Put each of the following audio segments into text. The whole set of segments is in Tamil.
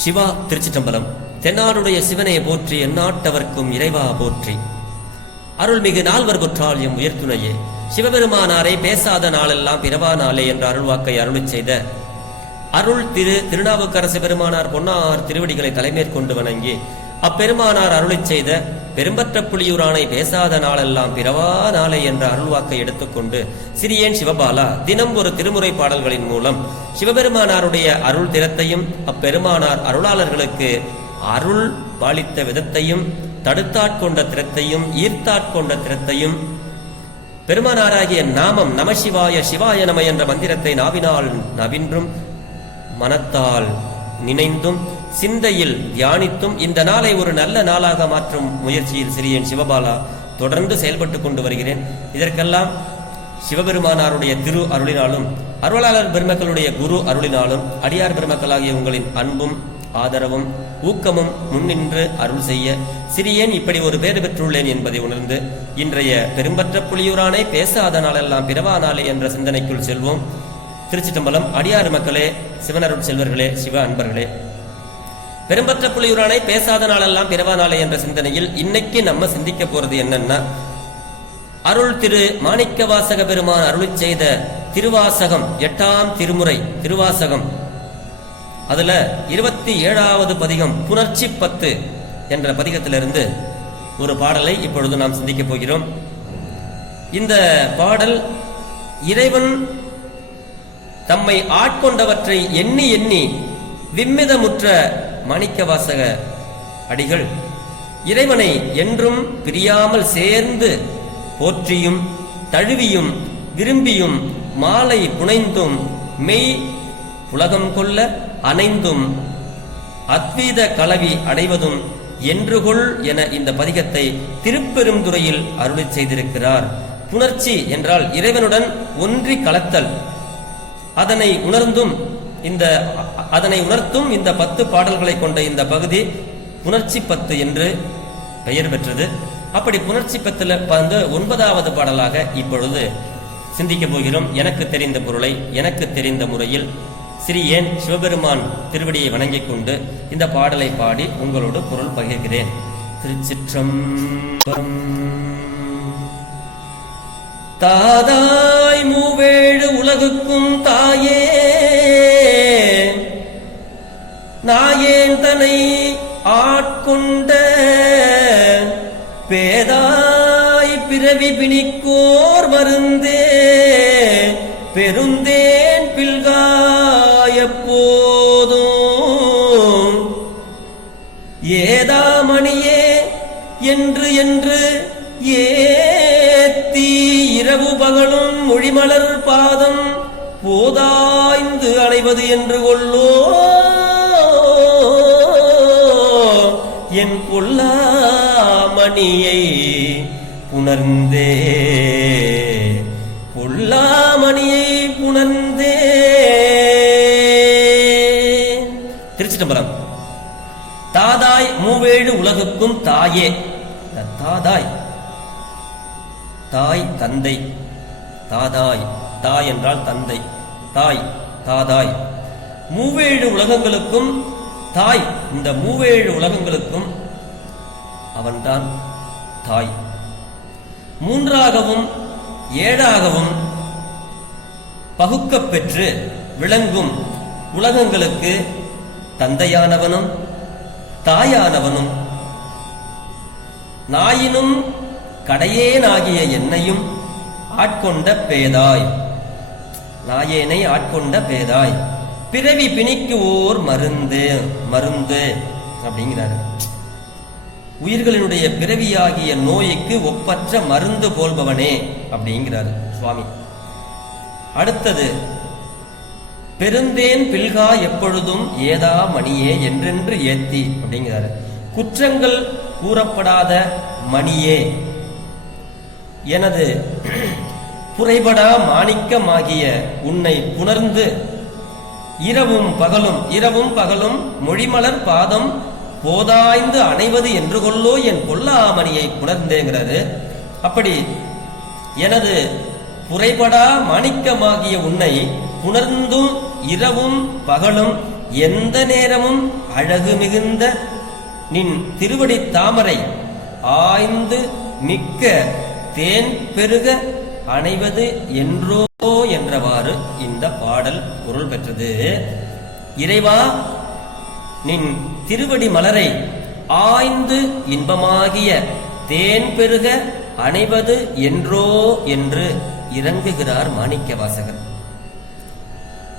சிவா திருச்சிற்றம்பலம். தென்னாடுடைய சிவனை போற்றி, எந்நாட்டவர்க்கும் இறைவா போற்றி. அருள்மிகு நால்வர் குற்றால் எம் உயர்த்துணையே. சிவபெருமானாரை பேசாத நாளெல்லாம் பிறவா நாளே என்ற அருள்வாக்கை அருளிச் செய்த அருள் திருநாவுக்கரசு பெருமானார் பொன்னார் திருவடிகளை தலைமேற்கொண்டு வணங்கி அப்பெருமானார் அருளிச் செய்த பெரும்பற்ற புலியூரானை பேசாத நாளெல்லாம் பிறவா நாளை என்ற அருள்வாக்கை எடுத்துக்கொண்டு சிறியேன் சிவபாலா தினம் ஒரு திருமுறை பாடல்களின் மூலம் சிவபெருமானாருடைய அருள் திறத்தையும் அப்பெருமானார் அருளாளர்களுக்கு அருள் பாலித்த விதத்தையும் தடுத்தாட்கொண்ட திறத்தையும் ஈர்த்தாட்கொண்ட திறத்தையும் பெருமானாராகிய நாமம் நமசிவாய சிவாய நம என்ற மந்திரத்தை நாவினால் நவின்றும் மனத்தால் நினைந்தும் சிந்தையில் தியானித்தும் இந்த நாளை ஒரு நல்ல நாளாக மாற்றும் முயற்சியில் சிறியன் சிவபாலா தொடர்ந்து செயல்பட்டுக் கொண்டு வருகிறேன். இதற்கெல்லாம் சிவபெருமானாருடைய திரு அருளினாலும் அருளாளர் பெருமக்களுடைய குரு அருளினாலும் அடியார் பெருமக்களாகிய உங்களின் அன்பும் ஆதரவும் ஊக்கமும் முன்னின்று அருள் செய்ய சிறியேன் இப்படி ஒரு பேறு பெற்றுள்ளேன் என்பதை உணர்ந்து இன்றைய பெரும்பற்ற புலியூரானை பேசாத நாளெல்லாம் பிறவா நாளே என்ற சிந்தனைக்குள் செல்வோம். திருச்சிற்றம்பலம். அடியார் மக்களே, சிவனருள் செல்வர்களே, சிவ அன்பர்களே, பெரும்பற்ற புலியூரானை பேசாத நாளெல்லாம் பிறவா நாளே என்ற சிந்தனையில் இன்னைக்கு நம்ம சிந்திக்க போறது என்னன்னா, அருள் திரு மாணிக்க வாசக பெருமான் அருளிச் செய்த திருவாசகம் 8ஆம் திருமுறை திருவாசகம், அதுல 27வது பதிகம் புணர்ச்சி 10 என்ற பதிகத்திலிருந்து ஒரு பாடலை இப்பொழுது நாம் சிந்திக்க போகிறோம். இந்த பாடல் இறைவன் தம்மை ஆட்கொண்டவற்றை எண்ணி எண்ணி விம்மிதமுற்ற மாணிக்க வாசக அடிகள் இறைவனை என்றும் பிரியாமல் சேர்ந்து போற்றியும் தழுவியும் விரும்பியும் மாலை புனைந்தும் மெய் உலகம் கொள்ள அணைந்தும் அத்வீத கலவி அடைவதும் என்றுகொள் என இந்த பதிகத்தை திருப்பெருந்துறையில் அருளிச் செய்திருக்கிறார். புணர்ச்சி என்றால் இறைவனுடன் ஒன்றி கலத்தல். அதனை உணர்த்தும் இந்த 10 பாடல்களை கொண்ட இந்த பகுதி புணர்ச்சி 10 என்று பெயர் பெற்றது. அப்படி புணர்ச்சி 10ல 9வது பாடலாக இப்பொழுது சிந்திக்க போகிறோம். எனக்கு தெரிந்த பொருளை எனக்கு தெரிந்த முறையில் சிறியேன் சிவபெருமான் திருவடியை வணங்கிக் கொண்டு இந்த பாடலை பாடி உங்களோடு பொருள் பகிர்கிறேன். திருச்சிற்றம்பலம். தாதாய் மூவேழு உலகுக்கும் தாயே நாயேன் தனை ஆட்கொண்ட பேதாய் பிறவி பிணிக்கோர் மருந்தே பெருந்தேன் பில்காயப்போதும் ஏதாமணியே என்று என்று ஏத்தி இரவு பகலும் மொழிமலர் பாதம் போதாய்ந்து அணைவது என்று கொள்ளோ என் பொல்லாமணியை புணர்ந்தே பொல்லாமணியை புணர்ந்தே. திருச்சிற்றம்பலம். தாதாய் மூவேழு உலகுக்கும் தாயே. தாதாய் தாய் தந்தை. தாதாய் தாய் என்றால் தந்தை. தாய் தாதாய் மூவேழு உலகங்களுக்கும் தாய். இந்த மூவேழு உலகங்களுக்கும் அவன்தான் தாய். மூன்றாகவும் ஏழாகவும் பகுக்கப் பெற்று விளங்கும் உலகங்களுக்கு தந்தையானவனும் தாயானவனும் நாயினும் கடையேனாகிய என்னையும் ஆட்கொண்ட பேதாய். நாயேனை ஆட்கொண்ட பேதாய் பிறவி பிணிக்கு ஓர் மருந்து அப்படிங்கிறாரு. உயிர்களினுடைய பிறவியாகிய நோய்க்கு ஒப்பற்ற மருந்து போல்பவனே அப்படிங்கிறாரு சுவாமி. அடுத்தது பெருந்தேன் பில்கா எப்பொழுதும் ஏதா மணியே என்றென்று ஏத்தி அப்படிங்கிறாரு. குற்றங்கள் கூறப்படாத மணியே, எனது புரைபடா மாணிக்கமாகிய உன்னை புணர்ந்து இரவும் பகலும் மொழிமலர் பாதம் போதாய்ந்து அணைவது என்று கொள்ளோ என் பொல்லாமணியை புணர்ந்தேங்கிறாரு. அப்படி எனது புரைபடா மாணிக்கமாகிய உன்னை புணர்ந்தும் இரவும் பகலும் எந்த நேரமும் அழகு மிகுந்த நின் திருவடி தாமரை ஆய்ந்து மிக்க தேன் பெருக அணைவது என்றோ என்றவாறு இந்த பாடல் பொருள் பெற்றது. இறைவா, நின் திருவடி மலரை ஆய்ந்து இன்பமாகிய தேன் பெருக அணைவது என்றோ என்று இறங்குகிறார் மாணிக்க வாசகர்.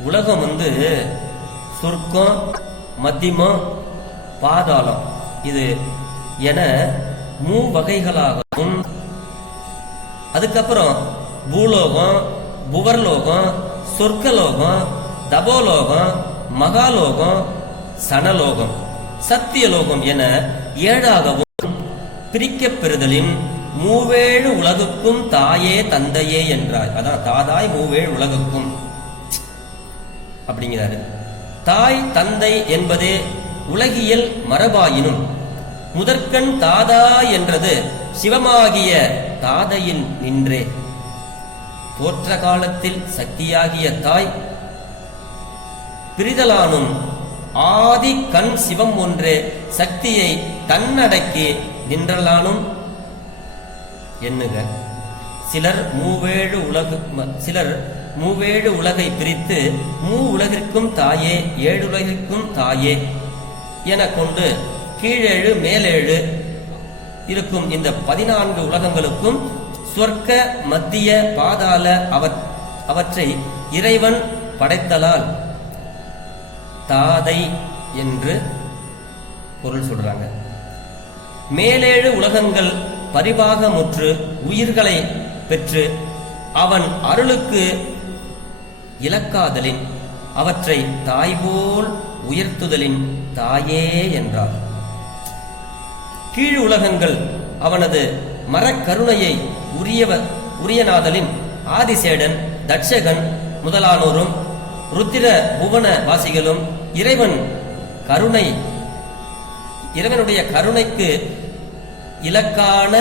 உலகம் சொர்க்கம், மத்தியமம், பாதாளம் இது என மூவகைகளாகவும், அதுக்கப்புறம் பூலோகம், புவர்லோகம், சொர்க்கலோகம், தபோலோகம், மகாலோகம், சனலோகம், சத்தியலோகம் என 7ஆகவும் பிரிக்கப் பெறுதலின் மூவேழு உலகுக்கும் தாயே தந்தையே என்றார். அதான் தாதாய் மூவேழு உலகுக்கும் அப்படிங்கிறாரு. தாய் தந்தை என்பதே உலகியல் மரபாயினும் முதற்கண் தாதா என்றது சிவமாகிய தாதையில் நின்றே. தோற்ற காலத்தில் சக்தியாகிய தாய் பிரிதலானும் ஆதி கண் சிவம் ஒன்றே சக்தியை தன்னடக்கி நின்றலானும் எண்ணுக. சிலர் மூவேழு உலகை பிரித்து உலகிற்கும் தாயே 7 உலகிற்கும் தாயே என கொண்டு கீழேழு மேலேழு இருக்கும் இந்த 14 உலகங்களுக்கும் சொர்க்க மத்திய பாதாள அவற்றை இறைவன் படைத்தலால் தாதை என்று பொருள் சொல்றாங்க. மேலேழு உலகங்கள் பரிபாகமுற்று உயிர்களை பெற்று அவன் அருளுக்கு இலக்காதலின் அவற்றை தாய்போல் உயர்த்துதலின் தாயே என்றார். கீழ் உலகங்கள் அவனது மரக்கருணையை உரியநாதலின் ஆதிசேடன், தட்சகன் முதலானோரும் ருத்திர புவன வாசிகளும் இறைவனுடைய கருணைக்கு இலக்கான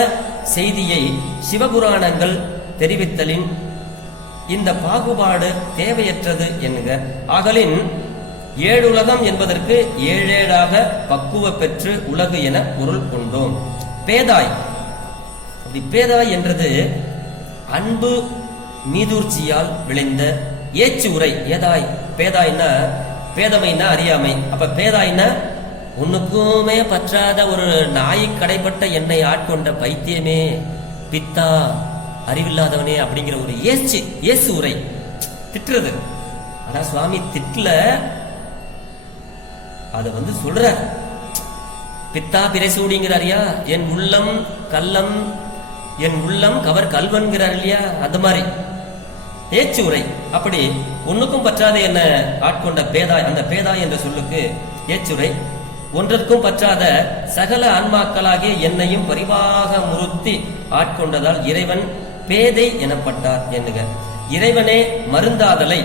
செய்தியை சிவபுராணங்கள் தெரிவித்தலின் இந்த பாகுபாடு தேவையற்றது என்க. ஆகலின் 7 உலகம் என்பதற்கு 7 பக்குவ பெற்று உலகு என பொருள் கொண்டோம். பேதாய் என்றது அன்பு மீதூர்ச்சியால் விளைந்த ஏச்சு உரை. பேதாய்னா பேதமைன்னா அறியாமை. அப்ப பேதாய்னா ஒண்ணுக்குமே பற்றாத ஒரு நாய் கடைப்பட்ட என்னை ஆட்கொண்ட பைத்தியமே, பித்தா, அறிவில்லாதவனே அப்படிங்கிற ஒரு ஏசு உரை, திட்டுறது. ஆனா சுவாமி திட்டல, அத சொல்ற. பித்தா பிரசூடிங்கிறாரியா, என் உள்ளம் கல்லம், என் உள்ளம் கவர் கல்வன்கிறார் இல்லையா, அந்த மாதிரி ஏச்சு உரை. அப்படி ஒன்னுக்கும் பற்றாத என்ன ஆட்கொண்ட பேதாய், அந்த பேதாய் என்ற சொல்லுக்கு ஏச்சுரை. ஒன்றிற்கும் பற்றாத சகல ஆன்மாக்களாகிய என்னையும் பரிவாக முறுத்தி ஆட்கொண்டதால் இறைவன் பேதை எனப்பட்டார் என்க. இறைவனே மருந்தாதலை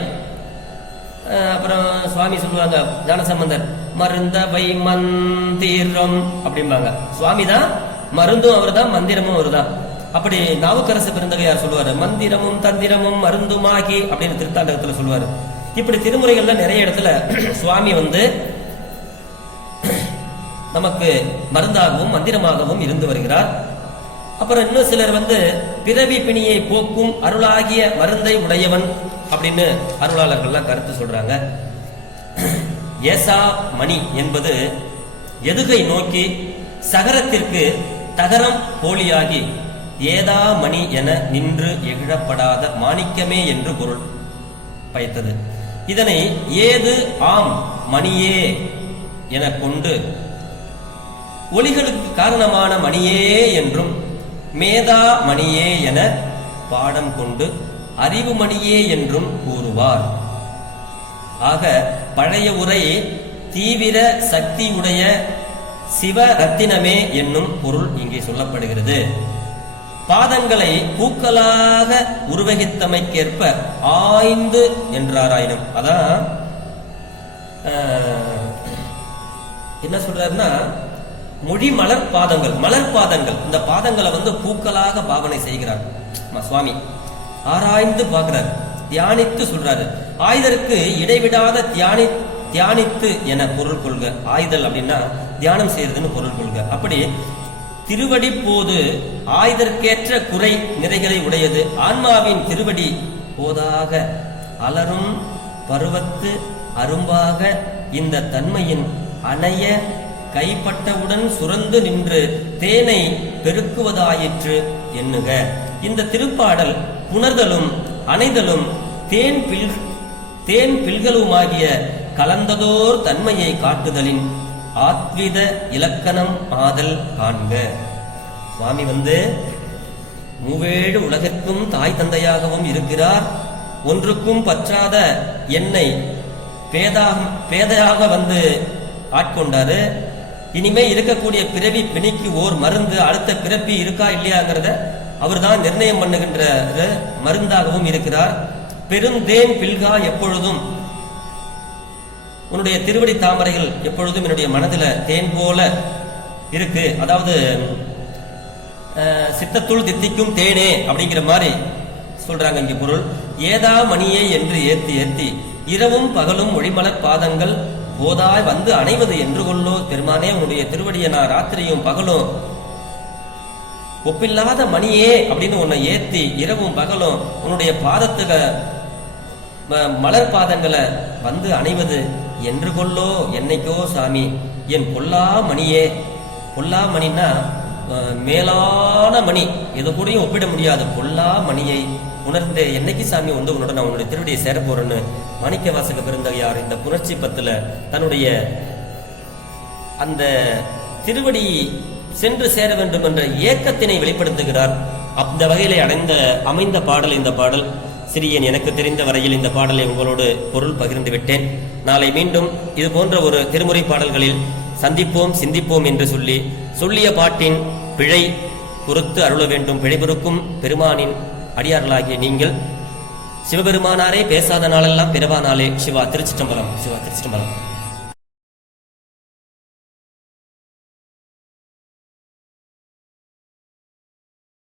அப்புறம் சுவாமி சொல்லுவாங்க, ஞானசம்பந்தர், மருந்தவை மந்திரம் அப்படிம்பாங்க. சுவாமி தான் மருந்தும் அவர் தான், மந்திரமும் அவர் தான். அப்படி நாவுக்கரசு பெருந்தகையார் சொல்லுவாரு, மந்திரமும் தந்திரமும் மருந்துமாகி அப்படின்னு திருத்தாண்டகத்துல சொல்லுவாரு. இப்படி திருமுறைகள்ல நிறைய இடத்துல சுவாமி நமக்கு மருந்தாகவும் மந்திரமாகவும் இருந்து வருகிறார். அப்புறம் இன்னும் சிலர் பிறவி பிணியை போக்கும் அருளாகிய மருந்தை உடையவன் அப்படின்னு அருளாளர்கள்லாம் கருத்து சொல்றாங்க. ஏசா மணி என்பது எதுகை நோக்கி சகரத்திற்கு தகரம் போலியாகி ஏதா மணி என நின்று எகிழப்படாத மாணிக்கமே என்று பொருள் பயத்தது. இதனை ஏது ஆம் மணியே என கொண்டு ஒளிகளுக்கு காரணமான மணியே என்றும் மேதா மணியே என பாடம் கொண்டு அறிவு மணியே என்றும் கூறுவார். ஆக பழைய உரை தீவிர சக்தி உடைய சிவ ரத்தினமே என்னும் பொருள் இங்கே சொல்லப்படுகிறது. பாதங்களை பூக்களாக உருவகித்தமைக்கேற்ப ஆய்ந்து என்றாராயினும், அதான் என்ன சொல்றாருன்னா, மொழி மலர் பாதங்கள், இந்த பாதங்களை பூக்களாக பாவனை செய்கிறார் சுவாமி. ஆராய்ந்து பார்க்கிறார். தியானித்து சொல்றாரு. ஆய்தற்கு இடைவிடாத தியானித்து என பொருள் கொள்க. ஆய்தல் அப்படின்னா தியானம் செய்யறதுன்னு பொருள் கொள்க. அப்படி திருவடி போது ஆய்தற்கேற்ற குறை நிறைகளை உடையது. ஆன்மாவின் திருவடி போதாக அலரும் பருவத்து அரும்பாக இந்த தன்மையின் அணைய கைப்பட்டவுடன் சுரந்து நின்று தேனை பெருக்குவதாயிற்று எண்ணுக. இந்த திருப்பாடல் புணர்தலும் அணைதலும் தேன் பில்களுமாகிய கலந்ததோர் தன்மையை காட்டுதலின் ஆத்வித இலக்கணம் ஆதல் காண்க. சுவாமி மூவேழு உலகிற்கும் தாய் தந்தையாகவும் இருக்கிறார். ஒன்றுக்கும் பற்றாத என்னை பேதையாக ஆட்கொண்டாரு. இனிமே இருக்கக்கூடிய பிறவி பிணிக்கு ஓர் மருந்து, அடுத்த பிறப்பி இருக்கா இல்லையாங்கிறத அவர் தான் நிர்ணயம் பண்ணுகின்ற மருந்தாகவும் இருக்கிறார். பெருந்தேன் பில்கா எப்பொழுதும் உன்னுடைய திருவடி தாமரைகள் எப்பொழுதும் என்னுடைய மனதில தேன் போல இருக்கு. அதாவது சித்தத்துள் தித்திக்கும் தேனே அப்படிங்கிற மாதிரி சொல்றாங்க இங்க பொருள். ஏதா மணியே என்று ஏத்தி ஏத்தி இரவும் பகலும் ஒளிமலர் பாதங்கள் போதாய் அணைவது என்று கொள்ளோ. பெருமானே, உன்னுடைய திருவடியை நான் ராத்திரியும் பகலும் ஒப்பில்லாத மணியே அப்படின்னு உன்னை ஏத்தி இரவும் பகலும் உன்னுடைய பாதத்துக்கு மலர் பாதங்களை அணைவது என்று கொள்ளோ. என்னைக்கோ சாமி என் பொல்லா மணியே. பொல்லா மணின்னா மேலான மணி, எது கூடயும் ஒப்பிட முடியாது பொல்லா மணியை உணர்ந்து என்னைக்கு சாமி உன்னோட நான் உன்னுடைய திருவடியை சேர போறேன்னு மாணிக்க வாசக பெருந்தகையார் இந்த புணர்ச்சி பத்துல தன்னுடைய அந்த திருவடி சென்று சேர வேண்டும் என்ற ஏக்கத்தினை வெளிப்படுத்துகிறார். அந்த வகையிலே அமைந்த பாடல் இந்த பாடல். சிறியன் எனக்கு தெரிந்த வரையில் இந்த பாடலை உங்களோடு பொருள் பகிர்ந்து விட்டேன். நாளை மீண்டும் இது போன்ற ஒரு திருமுறை பாடல்களில் சந்திப்போம், சிந்திப்போம் என்று சொல்லிய பாட்டின் பிழை பொறுத்து அருள வேண்டும். பிழை பொறுக்கும் பெருமானின் அடியார்களாகிய நீங்கள் சிவபெருமானாரே பேசாத நாளெல்லாம் பிறவா நாளே. சிவா திருச்சிற்றம்பலம். சிவா திருச்சிற்றம்பலம்.